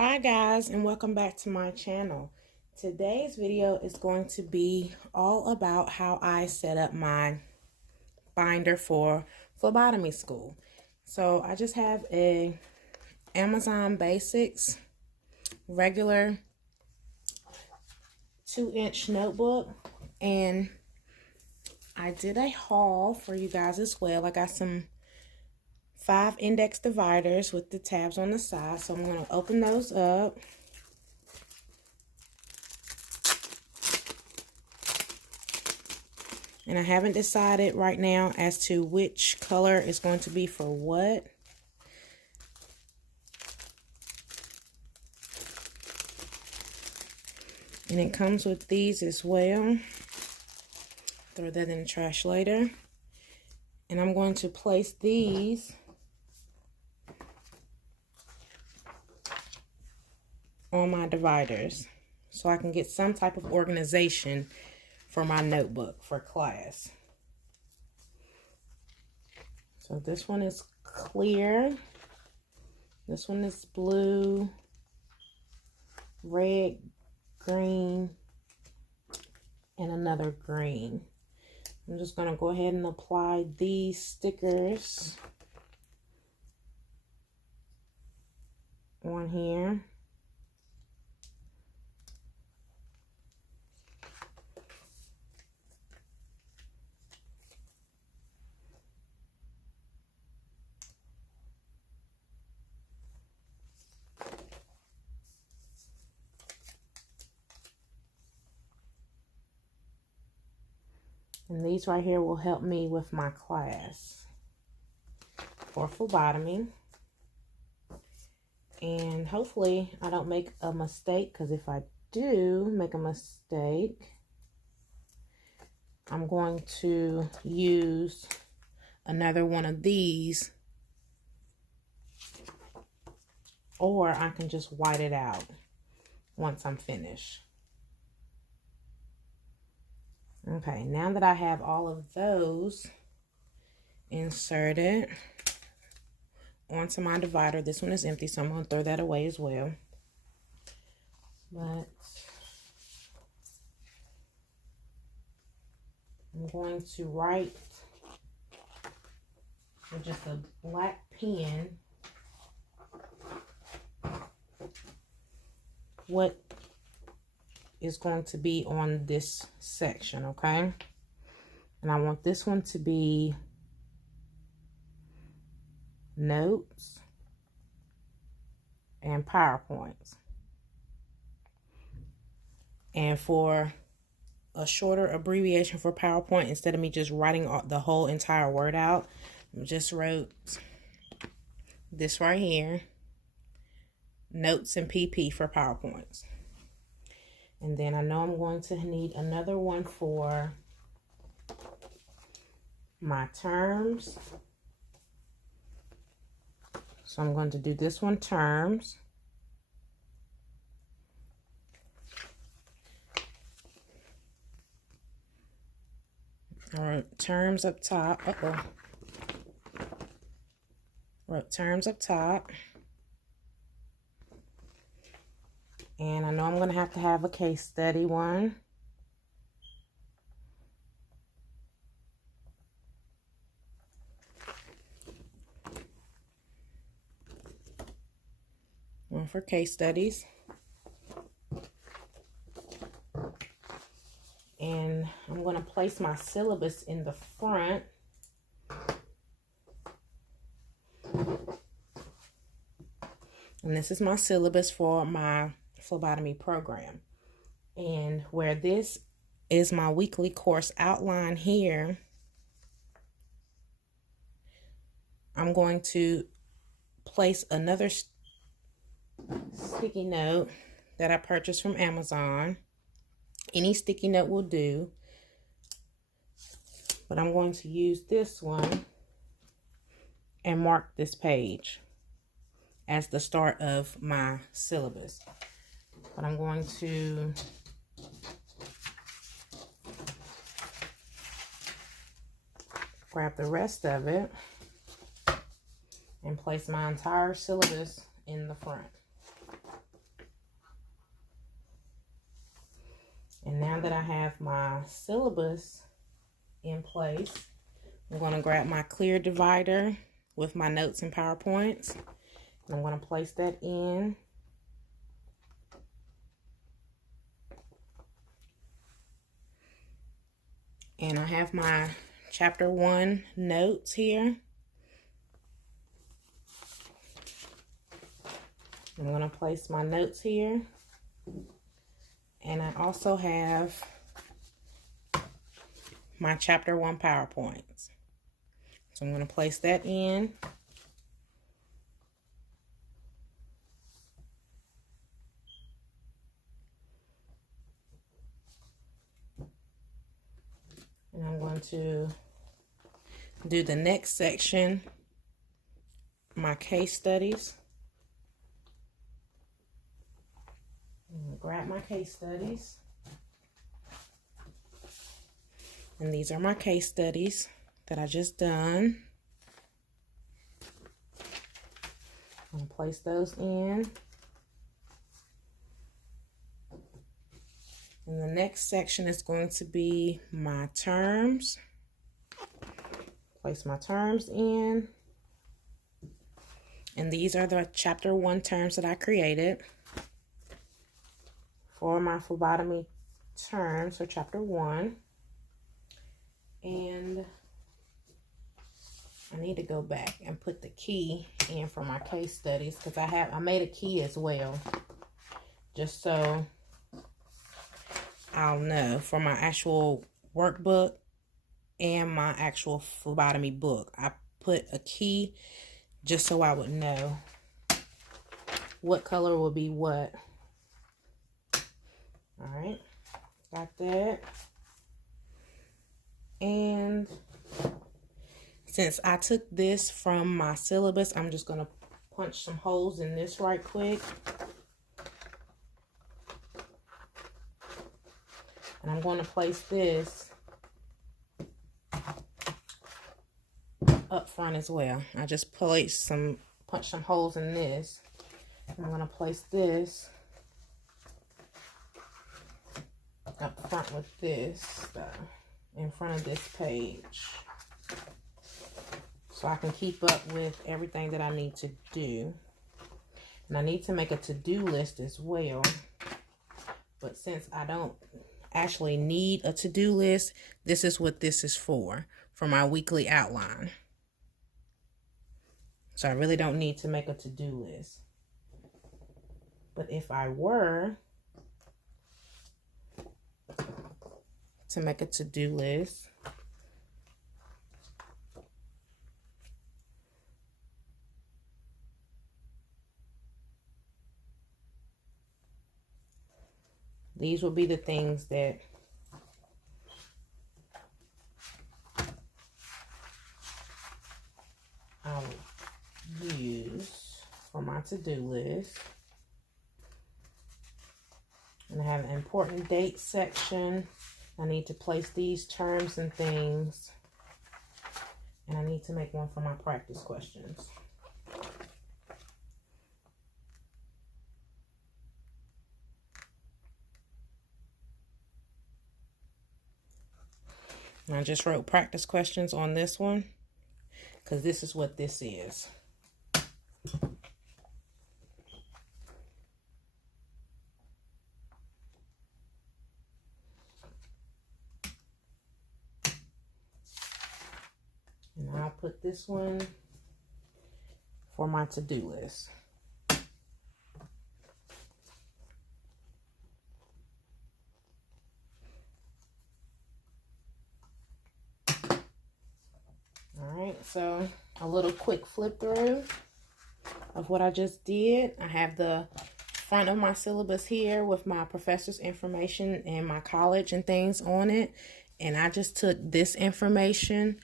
Hi guys, and welcome back to my channel. Today's video is going to be all about how I set up my binder for phlebotomy school. So I just have a Amazon Basics regular 2-inch notebook, and I did a haul for you guys as well. I got some 5 index dividers with the tabs on the side, so I'm going to open those up. And I haven't decided right now as to which color is going to be for what. And it comes with these as well. Throw that in the trash later. And I'm going to place these on my dividers so I can get some type of organization for my notebook for class. So this one is clear. This one is blue, red, green, and another green. I'm just going to go ahead and apply these stickers on here. And these right here will help me with my class for phlebotomy. And hopefully I don't make a mistake, because if I do make a mistake, I'm going to use another one of these, or I can just white it out once I'm finished. Okay, now that I have all of those inserted onto my divider, this one is empty, so I'm going to throw that away as well. But I'm going to write with just a black pen what is going to be on this section, okay? And I want this one to be notes and PowerPoints. And for a shorter abbreviation for PowerPoint, instead of me just writing the whole entire word out, I just wrote this right here, notes and PP for PowerPoints. And then I know I'm going to need another one for my terms. So I'm going to do this one, terms. All right, terms up top. Wrote terms up top. And I know I'm going to have a case study one. One for case studies. And I'm going to place my syllabus in the front. And this is my syllabus for my phlebotomy program. And where this is my weekly course outline here, I'm going to place another sticky note that I purchased from Amazon. Any sticky note will do, but I'm going to use this one and mark this page as the start of my syllabus. But I'm going to grab the rest of it and place my entire syllabus in the front. And now that I have my syllabus in place, I'm going to grab my clear divider with my notes and PowerPoints. And I'm going to place that in. And I have my chapter 1 notes here. I'm going to place my notes here. And I also have my chapter 1 PowerPoints. So I'm going to place that in. And I'm going to do the next section, my case studies. I'm going to grab my case studies. And these are my case studies that I just done. I'm going to place those in. And the next section is going to be my terms. Place my terms in. And these are the chapter 1 terms that I created for my phlebotomy terms for chapter 1. And I need to go back and put the key in for my case studies, because I made a key as well, just so I'll know for my actual workbook and my actual phlebotomy book. I put a key just so I would know what color will be what. All right, got that. And since I took this from my syllabus, I'm just going to punch some holes in this right quick. And I'm going to place this up front as well. I just punch some holes in this. I'm going to place this up front with this in front of this page, so I can keep up with everything that I need to do. And I need to make a to-do list as well. But since I don't actually need a to-do list, this is what this is for my weekly outline. So I really don't need to make a to-do list. But if I were to make a to-do list, these will be the things that I will use for my to-do list. And I have an important date section. I need to place these terms and things. And I need to make one for my practice questions. And I just wrote practice questions on this one, because this is what this is. And I'll put this one for my to-do list. Alright, so a little quick flip through of what I just did. I have the front of my syllabus here with my professor's information and my college and things on it. And I just took this information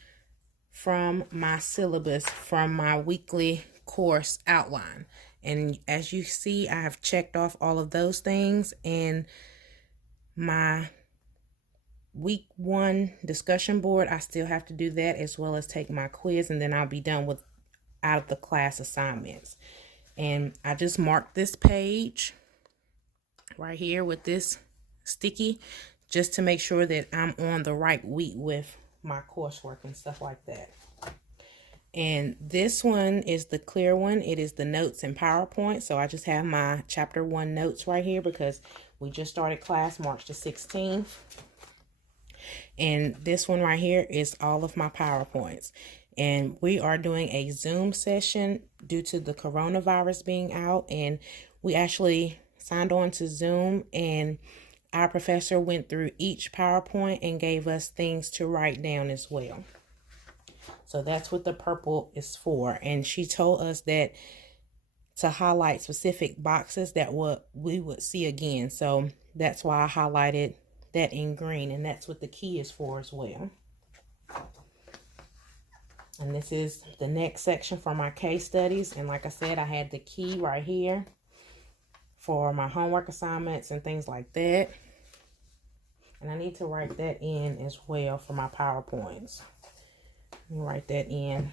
from my syllabus, from my weekly course outline. And as you see, I have checked off all of those things, and my week 1 discussion board, I still have to do that, as well as take my quiz, and then I'll be done with out of the class assignments. And I just marked this page right here with this sticky, just to make sure that I'm on the right week with my coursework and stuff like that. And this one is the clear one. It is the notes in PowerPoint. So I just have my chapter 1 notes right here because we just started class March the 16th. And this one right here is all of my PowerPoints. And we are doing a Zoom session due to the coronavirus being out. And we actually signed on to Zoom, and our professor went through each PowerPoint and gave us things to write down as well. So that's what the purple is for. And she told us that to highlight specific boxes that we would see again. So that's why I highlighted that in green, and that's what the key is for as well. And this is the next section for my case studies. And like I said, I had the key right here for my homework assignments and things like that. And I need to write that in as well for my PowerPoints. Write that in.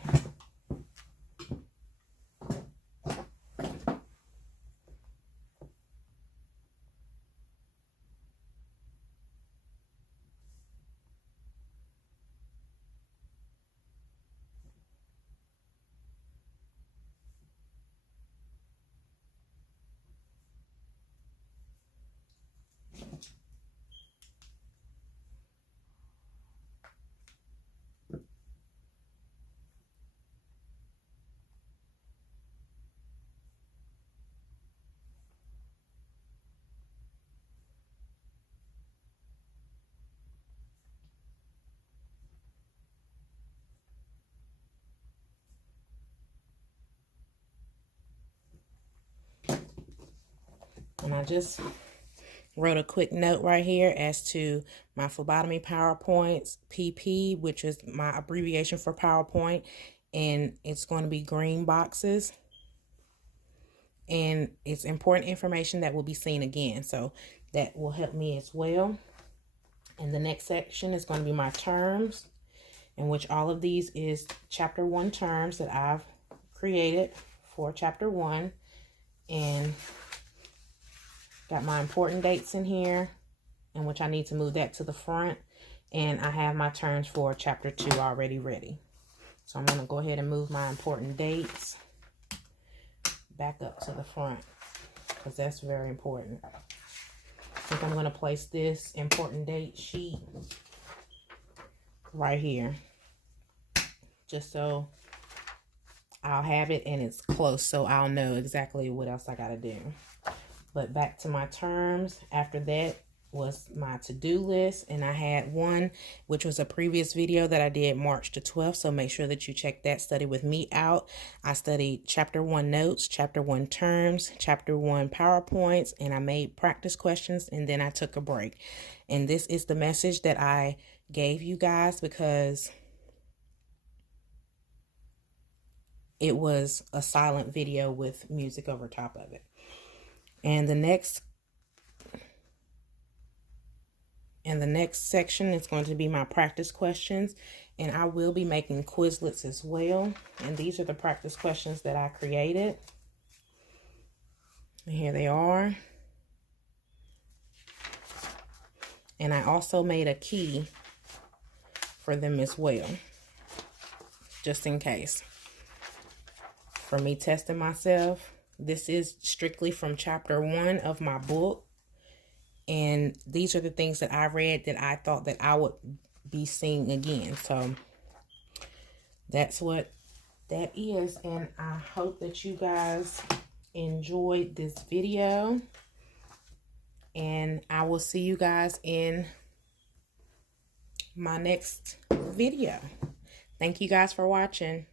And I just wrote a quick note right here as to my phlebotomy PowerPoints, PP, which is my abbreviation for PowerPoint, and it's going to be green boxes. And it's important information that will be seen again, so that will help me as well. And the next section is going to be my terms, in which all of these is chapter 1 terms that I've created for chapter 1. And got my important dates in here, in which I need to move that to the front. And I have my terms for chapter 2 already ready. So I'm going to go ahead and move my important dates back up to the front, because that's very important. I think I'm going to place this important date sheet right here, just so I'll have it and it's close, so I'll know exactly what else I got to do. But back to my terms. After that was my to-do list, and I had one which was a previous video that I did March the 12th, so make sure that you check that study with me out. I studied chapter 1 notes, chapter 1 terms, chapter 1 PowerPoints, and I made practice questions, and then I took a break. And this is the message that I gave you guys, because it was a silent video with music over top of it. And the next section is going to be my practice questions, and I will be making Quizlets as well. And these are the practice questions that I created. And here they are. And I also made a key for them as well, just in case. For me testing myself. This is strictly from chapter 1 of my book. And these are the things that I read that I thought that I would be seeing again. So that's what that is. And I hope that you guys enjoyed this video. And I will see you guys in my next video. Thank you guys for watching.